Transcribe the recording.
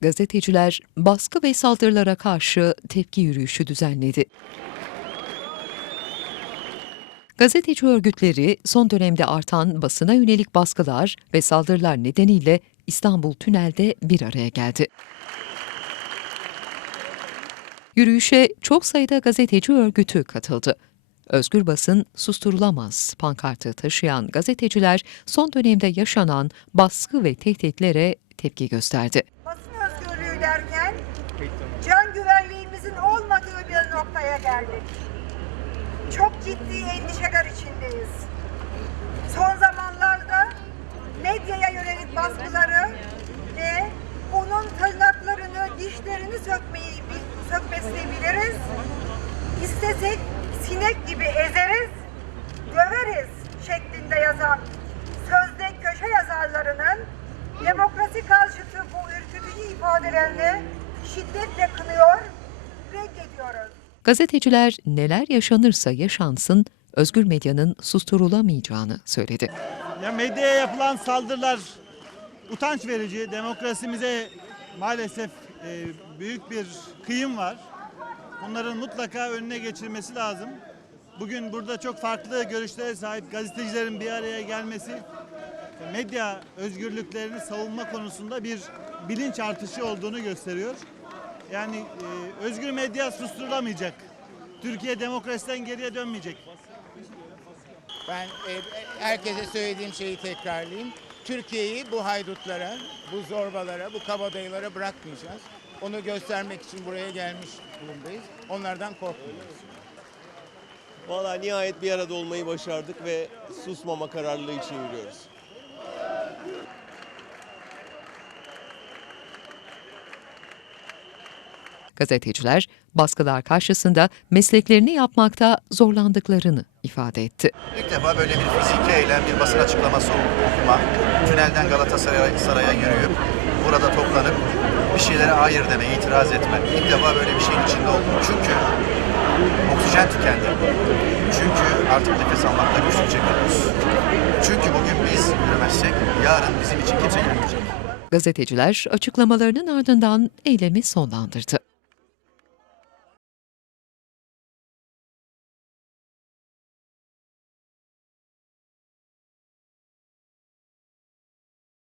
Gazeteciler baskı ve saldırılara karşı tepki yürüyüşü düzenledi. Gazeteci örgütleri son dönemde artan basına yönelik baskılar ve saldırılar nedeniyle İstanbul Tünel'de bir araya geldi. Yürüyüşe çok sayıda gazeteci örgütü katıldı. Özgür basın susturulamaz pankartı taşıyan gazeteciler son dönemde yaşanan baskı ve tehditlere tepki gösterdi. Geldik. Çok ciddi endişeler içindeyiz. Son zamanlarda medyaya yönelik baskıları ve onun tırnaklarını, dişlerini sökmeyi sökmesini biliriz. İstesek sinek gibi ezeriz, döveriz şeklinde yazan sözde köşe yazarlarının demokrasi karşıtı bu ürkütücü ifadelerini şiddetle. Gazeteciler neler yaşanırsa yaşansın özgür medyanın susturulamayacağını söyledi. Ya medyaya yapılan saldırılar utanç verici. Demokrasimize maalesef e, büyük bir kıyım var. Bunların mutlaka önüne geçilmesi lazım. Bugün burada çok farklı görüşlere sahip gazetecilerin bir araya gelmesi medya özgürlüklerini savunma konusunda bir bilinç artışı olduğunu gösteriyor. Yani e, özgür medya susturulamayacak. Türkiye demokrasiden geriye dönmeyecek. Ben e, herkese söylediğim şeyi tekrarlayayım. Türkiye'yi bu haydutlara, bu zorbalara, bu kabadayılara bırakmayacağız. Onu göstermek için buraya gelmiş bulundayız. Onlardan korkmuyoruz. Valla nihayet bir arada olmayı başardık ve susmama kararlılığı için yürüyoruz. Gazeteciler baskılar karşısında mesleklerini yapmakta zorlandıklarını ifade etti. İlk defa böyle bir fiziki eylem, bir basın açıklaması okuma, tünelden Galatasaray'a Saray'a yürüyüp burada toplanıp bir şeylere hayır deme, itiraz etme. İlk defa böyle bir şeyin içinde oldum. Çünkü oksijen tükendi. Çünkü artık nefes almakta güçlük çekiyoruz. Çünkü bugün biz yürümezsek yarın bizim için kimse yürümeyecek. Gazeteciler açıklamalarının ardından eylemi sonlandırdı.